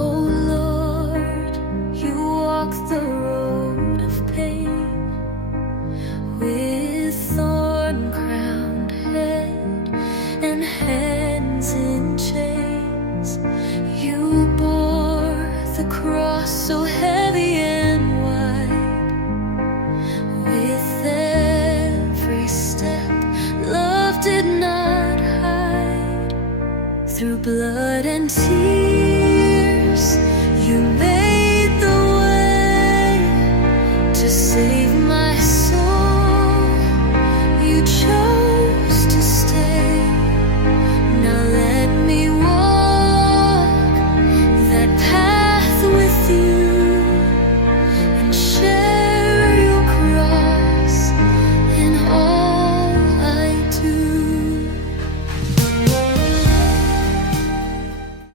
Oh Lord, you walk the road of pain with thorn-crowned head and hands in chains. You bore the cross so heavy and wide. With every step, love did not hide. Through blood and tears, you made